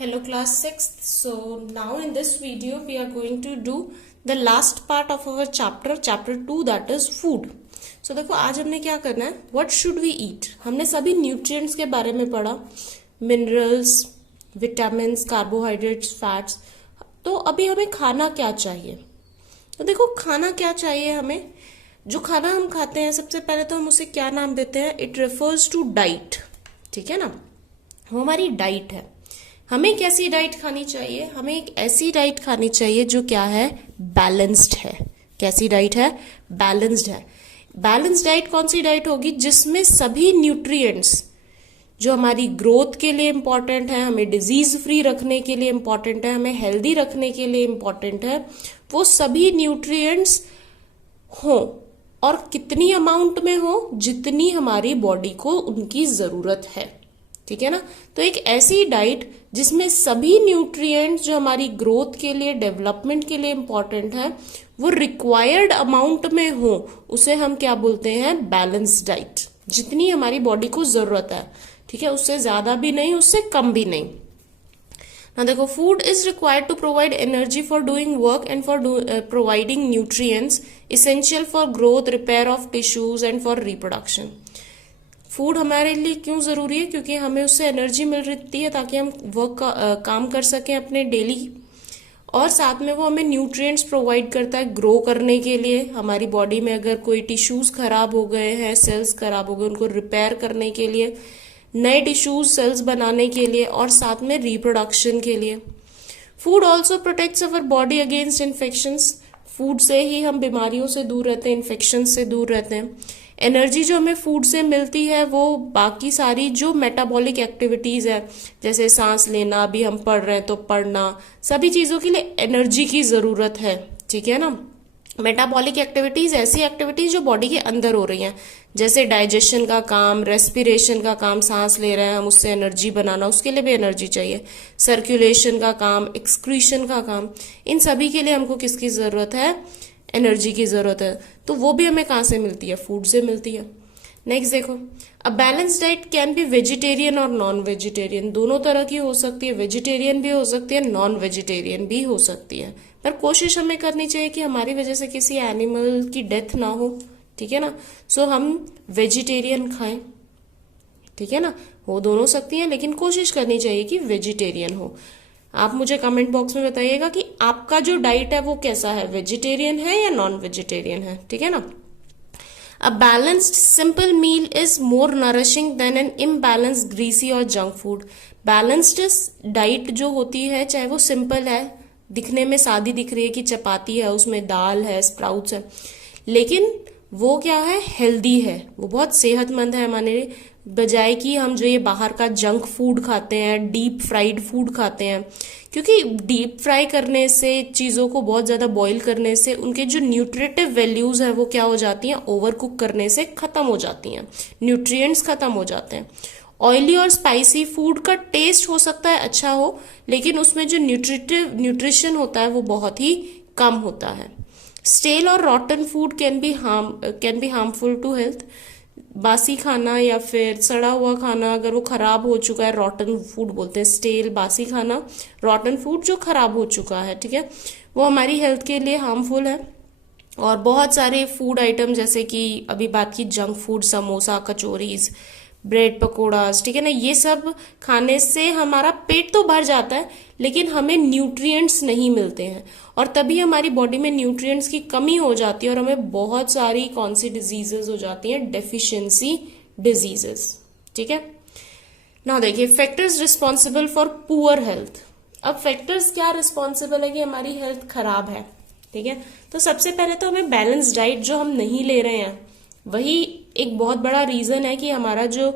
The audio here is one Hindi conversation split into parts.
Hello class 6th. So now in this video we are going to do the last part of our chapter 2, that is food. So देखो आज हमने क्या करना है, what should we eat. हमने सभी न्यूट्रिएंट्स के बारे में पढ़ा, मिनरल्स, विटामिन्स, कार्बोहाइड्रेट्स, फैट्स. तो अभी हमें खाना क्या चाहिए. तो देखो खाना क्या चाहिए हमें. जो खाना हम खाते हैं सबसे पहले तो हम उसे क्या नाम देते हैं, इट रेफर्स टू डाइट. ठीक है ना, वो हमारी डाइट है. हमें कैसी डाइट खानी चाहिए, हमें एक ऐसी डाइट खानी चाहिए जो क्या है, बैलेंस्ड है. कैसी डाइट है, बैलेंस्ड है. बैलेंस्ड डाइट कौन सी डाइट होगी, जिसमें सभी न्यूट्रिएंट्स जो हमारी ग्रोथ के लिए इंपॉर्टेंट है, हमें डिजीज फ्री रखने के लिए इंपॉर्टेंट है, हमें हेल्दी रखने के लिए इंपॉर्टेंट है, वो सभी न्यूट्रिएंट्स हो. और कितनी अमाउंट में हो, जितनी हमारी बॉडी को उनकी जरूरत है. ठीक है ना. तो एक ऐसी डाइट जिसमें सभी न्यूट्रिएंट्स जो हमारी ग्रोथ के लिए, डेवलपमेंट के लिए इंपॉर्टेंट है, वो रिक्वायर्ड अमाउंट में हो, उसे हम क्या बोलते हैं, बैलेंस्ड डाइट. जितनी हमारी बॉडी को जरूरत है, ठीक है, उससे ज्यादा भी नहीं, उससे कम भी नहीं. ना देखो, food is required to provide energy for doing work and for providing nutrients essential for growth, repair of tissues and for reproduction. Food हमारे लिए क्यों जरूरी है, क्योंकि हमें उससे एनर्जी मिल रही है ताकि हम वर्क काम कर सकें अपने डेली, और साथ में वो हमें न्यूट्रिएंट्स प्रोवाइड करता है ग्रो करने के लिए. हमारी बॉडी में अगर कोई टिश्यूज खराब हो गए हैं, सेल्स खराब हो गए, उनको रिपेयर करने के लिए, नए टिश्यूज सेल्स बनाने के लिए, और साथ में रिप्रोडक्शन के लिए. Food also protects our body against infections. Food से ही हम बीमारियों से दूर रहते हैं, इन्फेक्शन से दूर रहते हैं. एनर्जी जो हमें फूड से मिलती है वो बाकी सारी जो मेटाबॉलिक एक्टिविटीज है, जैसे सांस लेना, अभी हम पढ़ रहे हैं तो पढ़ना, सभी चीजों के लिए एनर्जी की जरूरत है. ठीक है ना. मेटाबॉलिक एक्टिविटीज ऐसी एक्टिविटीज जो बॉडी के अंदर हो रही हैं, जैसे डाइजेशन का काम, रेस्पिरेशन का काम, सांस ले रहे हैं हम, उससे एनर्जी बनाना, उसके लिए भी एनर्जी चाहिए. सर्कुलेशन का काम, एक्सक्रीशन का काम, इन सभी के लिए हमको किसकी जरूरत है, एनर्जी की जरूरत है. तो वो भी हमें कहाँ से मिलती है, फूड से मिलती है. नेक्स्ट देखो, a balance diet can be vegetarian और नॉन वेजिटेरियन. दोनों तरह की हो सकती है, वेजिटेरियन भी हो सकती है, नॉन वेजिटेरियन भी हो सकती है. पर कोशिश हमें करनी चाहिए कि हमारी वजह से किसी एनिमल की डेथ ना हो. ठीक है ना. सो हम वेजिटेरियन खाएं. ठीक है ना, हो दोनों सकती है, लेकिन कोशिश करनी चाहिए कि वेजिटेरियन हो. आप मुझे कमेंट बॉक्स में बताइएगा कि आपका जो डाइट है वो कैसा है, वेजिटेरियन है या नॉन वेजिटेरियन है. ठीक है ना. A balanced simple meal is more nourishing than an imbalanced greasy और जंक फूड. बैलेंस्ड डाइट जो होती है, चाहे वो सिंपल है, दिखने में सादी दिख रही है कि चपाती है, उसमें दाल है, स्प्राउट्स है, लेकिन वो क्या है, हेल्दी है, वो बहुत सेहतमंद है हमारे लिए, बजाय कि हम जो ये बाहर का जंक फूड खाते हैं, डीप फ्राइड फूड खाते हैं. क्योंकि डीप फ्राई करने से, चीज़ों को बहुत ज़्यादा बॉईल करने से, उनके जो न्यूट्रिटिव वैल्यूज़ है वो क्या हो जाती हैं, ओवर कुक करने से ख़त्म हो जाती हैं, न्यूट्रिएंट्स ख़त्म हो जाते हैं. ऑयली और स्पाइसी फूड का टेस्ट हो सकता है अच्छा हो, लेकिन उसमें जो न्यूट्रिशन होता है वो बहुत ही कम होता है. स्टेल और rotten food can be harmful to health. बासी खाना या फिर सड़ा हुआ खाना, अगर वो खराब हो चुका है, रॉटन फूड बोलते हैं. स्टेल, बासी खाना, रॉटन फूड जो खराब हो चुका है, ठीक है, वो हमारी हेल्थ के लिए हार्मफुल है. और बहुत सारे फूड आइटम, जैसे कि अभी बात की junk food, samosa, kachoris, bread pakoras, ठीक है ना, ये सब खाने से हमारा पेट तो भर जाता है, लेकिन हमें न्यूट्रिएंट्स नहीं मिलते हैं, और तभी हमारी बॉडी में न्यूट्रिएंट्स की कमी हो जाती है, और हमें बहुत सारी कौन सी डिजीजेस हो जाती हैं, डेफिशिएंसी डिजीजेस. ठीक है ना. देखिए, factors responsible for poor health. अब फैक्टर्स क्या रिस्पॉन्सिबल है कि हमारी हेल्थ खराब है. ठीक है, तो सबसे पहले तो हमें बैलेंस डाइट जो हम नहीं ले रहे हैं, वही एक बहुत बड़ा रीजन है कि हमारा जो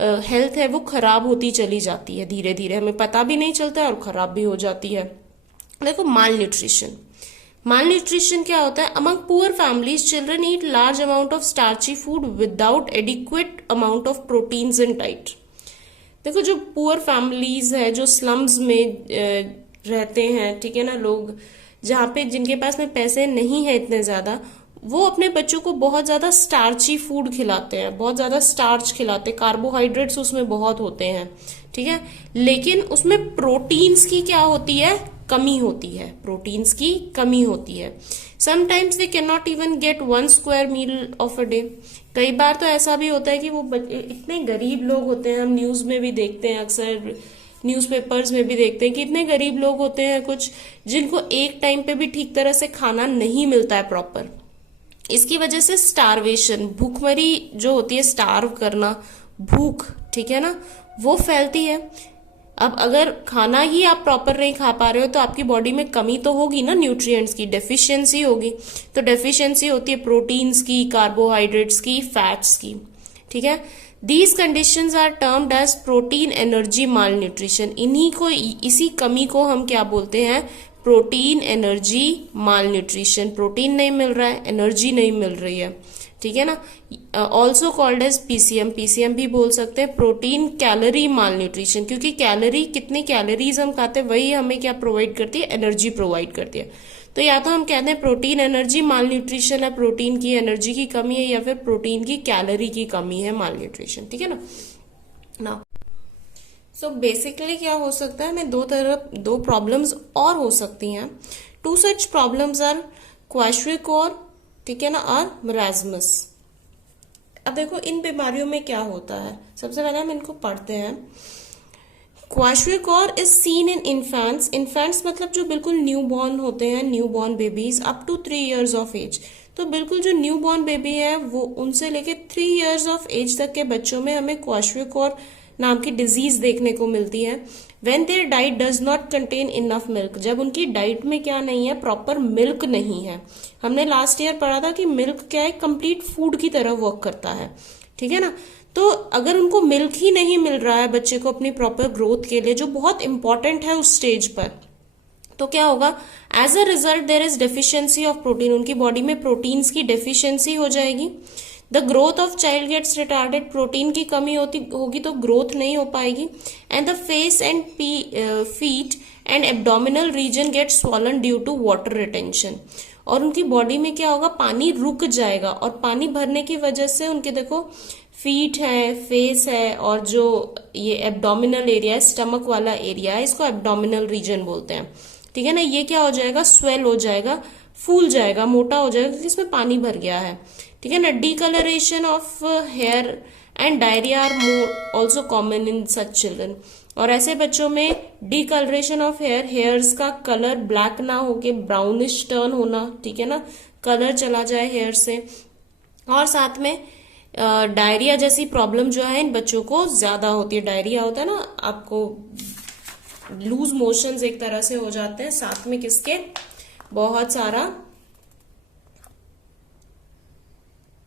हेल्थ है वो खराब होती चली जाती है धीरे धीरे, हमें पता भी नहीं चलता है और खराब भी हो जाती है. देखो, माल न्यूट्रिशन. माल न्यूट्रिशन क्या होता है, among poor families children eat large amount of starchy food without adequate amount of proteins in diet. देखो, जो पुअर फैमिलीज है, जो स्लम्स में रहते हैं, ठीक है ना, लोग जहाँ पे, जिनके पास में पैसे नहीं है इतने ज्यादा, वो अपने बच्चों को बहुत ज्यादा स्टार्ची फूड खिलाते हैं, बहुत ज्यादा स्टार्च खिलाते हैं, कार्बोहाइड्रेट्स उसमें बहुत होते हैं, ठीक है। लेकिन उसमें प्रोटीन्स की क्या होती है, कमी होती है, प्रोटीन्स की कमी होती है। Sometimes they can not even get 1 square meal of a day. कई बार तो ऐसा भी होता है कि वो इतने गरीब लोग होते हैं, हम न्यूज में भी देखते हैं, अक्सर न्यूज़पेपर्स में भी देखते हैं कि इतने गरीब लोग होते हैं कुछ, जिनको एक टाइम पे भी ठीक तरह से खाना नहीं मिलता है प्रॉपर। इसकी वजह से स्टारवेशन, भूखमरी जो होती है, स्टार्व करना, भूख, ठीक है ना, वो फैलती है। अब अगर खाना ही आप प्रॉपर नहीं खा पा रहे हो तो आपकी बॉडी में कमी तो होगी ना, न्यूट्रिएंट्स की डेफिशिएंसी होगी। तो डेफिशिएंसी होती है प्रोटीन्स की, कार्बोहाइड्रेट्स की, फैट्स की, ठीक है। These conditions are termed as protein energy malnutrition. इसी कमी को हम क्या बोलते हैं, protein energy malnutrition. Protein नहीं मिल रहा है, एनर्जी नहीं मिल रही है, ठीक है ना। Also called as PCM, PCM भी बोल सकते हैं, प्रोटीन कैलोरी माल न्यूट्रिशन, क्योंकि कैलोरी, कितनी कैलोरीज हम खाते हैं वही हमें क्या प्रोवाइड करती है, एनर्जी प्रोवाइड करती है। तो या तो हम कहते हैं प्रोटीन एनर्जी माल न्यूट्रिशन है, प्रोटीन की एनर्जी की कमी है, या फिर प्रोटीन की कैलोरी की कमी है, माल न्यूट्रिशन, ठीक है ना। सो बेसिकली क्या हो सकता है, हमें दो प्रॉब्लम्स और हो सकती हैं। टू सच प्रॉब्लम्स आर क्वाशरिकोर, ठीक है ना, और मराज़मस। अब देखो इन बीमारियों में क्या होता है, सबसे पहले हम इनको पढ़ते हैं। Kwashiorkor is seen in infants, infants मतलब जो बिल्कुल न्यू बॉर्न होते हैं, newborn babies up to 3 years of age. तो बिल्कुल जो न्यू बॉर्न बेबी है वो उनसे लेके 3 years ऑफ एज तक के बच्चों में हमें क्वाशरिकोर नाम की डिजीज देखने को मिलती है। When their diet does not contain enough milk, जब उनकी डाइट में क्या नहीं है, प्रॉपर मिल्क नहीं है। हमने लास्ट ईयर पढ़ा था कि मिल्क क्या है, कंप्लीट फूड की तरह वर्क करता है, ठीक है ना। तो अगर उनको मिल्क ही नहीं मिल रहा है बच्चे को अपनी प्रॉपर ग्रोथ के लिए, जो बहुत इंपॉर्टेंट है उस स्टेज पर, तो क्या होगा, as a result there is deficiency of protein, उनकी बॉडी में प्रोटीन्स की डेफिशिएंसी हो जाएगी। The growth of child gets retarded, protein की कमी होगी तो ग्रोथ नहीं हो पाएगी। And the face and feet and abdominal region get swollen due to water retention, और उनकी बॉडी में क्या होगा, पानी रुक जाएगा, और पानी भरने की वजह से उनके देखो फीट है, फेस है, और जो ये एब्डोमिनल एरिया है, स्टमक वाला एरिया है, इसको एब्डोमिनल रीजन बोलते हैं, ठीक है ना। ये क्या हो जाएगा, स्वेल हो जाएगा, फूल जाएगा, मोटा हो जाएगा, क्योंकि इसमें पानी भर गया है, ठीक है ना। Discoloration of hair and diarrhoea are more also common in such children, और ऐसे बच्चों में डिकलरेशन ऑफ हेयर्स का कलर ब्लैक ना होके ब्राउनिश टर्न होना, ठीक है ना, कलर चला जाए हेयर से, और साथ में डायरिया जैसी प्रॉब्लम जो है इन बच्चों को ज्यादा होती है। डायरिया होता है ना, आपको लूज मोशंस एक तरह से हो जाते हैं, साथ में किसके, बहुत सारा,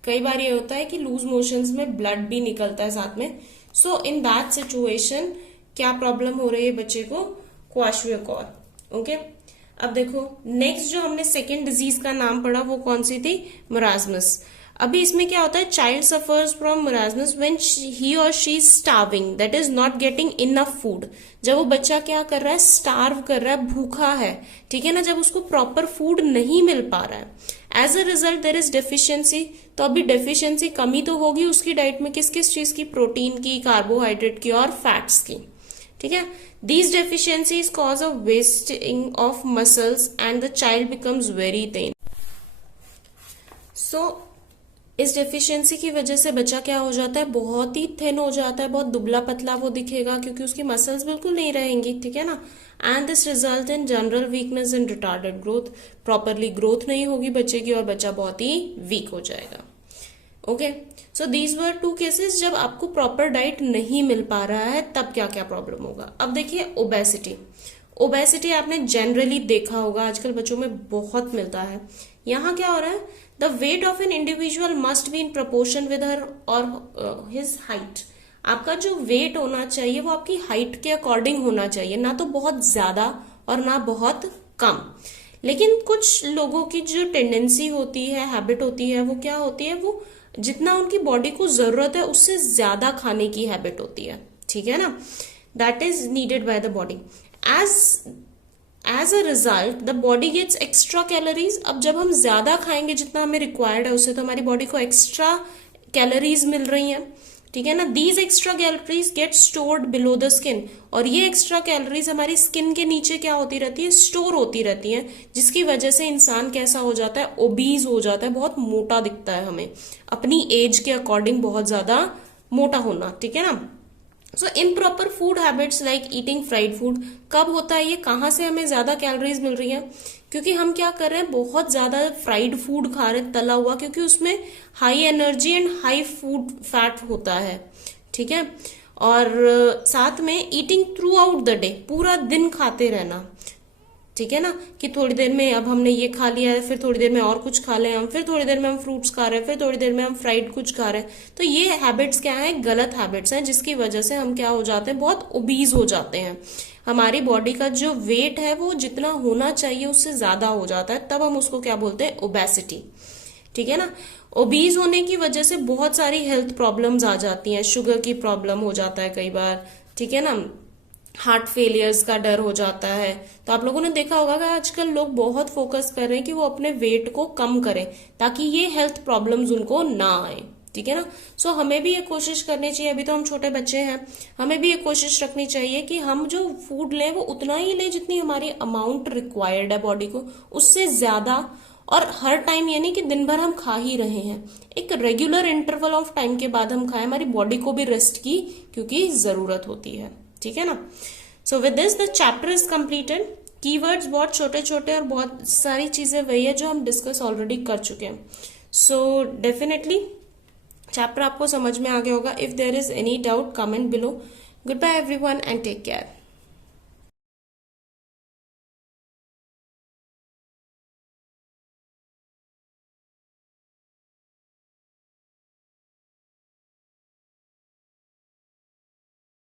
कई बार ये होता है कि लूज मोशंस में ब्लड भी निकलता है साथ में। सो इन दैट सिचुएशन क्या प्रॉब्लम हो रही है बच्चे को, क्वाशरिकोर, ओके। अब देखो नेक्स्ट जो हमने सेकेंड डिजीज का नाम पढ़ा वो कौन सी थी, मराज़मस। अभी इसमें क्या होता है, child suffers from marasmus when he or she is starving, that is not getting enough food. जब वो बच्चा क्या कर रहा है, स्टार्व कर रहा है, भूखा है, ठीक है ना, जब उसको प्रॉपर फूड नहीं मिल पा रहा है, as a result there is deficiency. तो अभी डेफिशिएंसी, कमी तो होगी उसकी डाइट में, किस किस चीज की, प्रोटीन की, कार्बोहाइड्रेट की, और फैट्स की, ठीक है। These deficiencies cause a wasting of muscles and the child becomes very thin. So इस डेफिशिएंसी की वजह से बच्चा क्या हो जाता है, बहुत ही थिन हो जाता है, बहुत दुबला पतला वो दिखेगा, क्योंकि उसकी मसल्स बिल्कुल नहीं रहेंगी, ठीक है ना। And this result in general weakness and retarded growth, properly growth नहीं होगी बच्चे की और बच्चा बहुत ही वीक हो जाएगा, okay. So these were 2 cases जब आपको प्रॉपर डाइट नहीं मिल पा रहा है, तब क्या क्या प्रॉब्लम होगा। अब देखिए ओबेसिटी, ओबेसिटी आपने जनरली देखा होगा, आजकल बच्चों में बहुत मिलता है। यहाँ क्या हो रहा है, the weight of an individual must be in proportion with her और हिज हाइट। आपका जो वेट होना चाहिए वो आपकी हाइट के अकॉर्डिंग होना चाहिए, ना तो बहुत ज्यादा और ना बहुत कम। लेकिन कुछ लोगों की जो टेंडेंसी होती है, हैबिट होती है, वो क्या होती है, वो जितना उनकी बॉडी को जरूरत है उससे ज्यादा खाने की हैबिट होती है, ठीक है ना, that is needed by the body. As as a result the body gets extra calories. अब जब हम ज्यादा खाएंगे जितना हमें रिक्वायर्ड है उससे, तो हमारी बॉडी को एक्स्ट्रा कैलोरीज मिल रही हैं, ठीक है ना। These extra calories get stored below the skin, और ये एक्स्ट्रा कैलोरीज हमारी स्किन के नीचे क्या होती रहती है, स्टोर होती रहती है, जिसकी वजह से इंसान कैसा हो जाता है, ओबीज हो जाता है, बहुत मोटा दिखता है हमें, अपनी एज के अकॉर्डिंग बहुत ज्यादा मोटा होना, ठीक है ना। So improper food habits like eating fried food कब होता है, ये कहाँ से हमें ज्यादा कैलोरीज मिल रही है, क्योंकि हम क्या कर रहे हैं, बहुत ज्यादा फ्राइड फूड खा रहे हैं, तला हुआ, क्योंकि उसमें high energy and high food fat होता है, ठीक है। और साथ में eating through out the day, पूरा दिन खाते रहना, ठीक है ना, कि थोड़ी देर में अब हमने ये खा लिया है, फिर थोड़ी देर में और कुछ खा लें हम, फिर थोड़ी देर में हम फ्रूट्स खा रहे हैं, फिर थोड़ी देर में हम फ्राइड कुछ खा रहे हैं। तो ये हैबिट्स क्या है, गलत हैबिट्स हैं, जिसकी वजह से हम क्या हो जाते हैं, बहुत ओबीज हो जाते हैं। हमारी बॉडी का जो वेट है वो जितना होना चाहिए उससे ज्यादा हो जाता है, तब हम उसको क्या बोलते हैं, ओबेसिटी, ठीक है ना। ओबीज होने की वजह से बहुत सारी हेल्थ प्रॉब्लम्स आ जाती हैं, शुगर की प्रॉब्लम हो जाता है कई बार, ठीक है ना, हार्ट फेलियर्स का डर हो जाता है। तो आप लोगों ने देखा होगा कि आजकल लोग बहुत फोकस कर रहे हैं कि वो अपने वेट को कम करें, ताकि ये हेल्थ प्रॉब्लम्स उनको ना आए, ठीक है ना। सो हमें भी ये कोशिश करनी चाहिए, अभी तो हम छोटे बच्चे हैं, हमें भी ये कोशिश रखनी चाहिए कि हम जो फूड लें वो उतना ही लें जितनी हमारी अमाउंट रिक्वायर्ड है बॉडी को, उससे ज्यादा। और हर टाइम ये नहीं कि दिन भर हम खा ही रहे हैं, एक रेगुलर इंटरवल ऑफ टाइम के बाद हम खाएं, हमारी बॉडी को भी रेस्ट की क्योंकि जरूरत होती है, ठीक है ना। So with this the chapter is completed. Keywords बहुत छोटे छोटे और बहुत सारी चीजें वही है जो हम डिस्कस ऑलरेडी कर चुके हैं। सो डेफिनेटली चैप्टर आपको समझ में आ गया होगा। If there is any doubt comment below. Goodbye everyone and take care.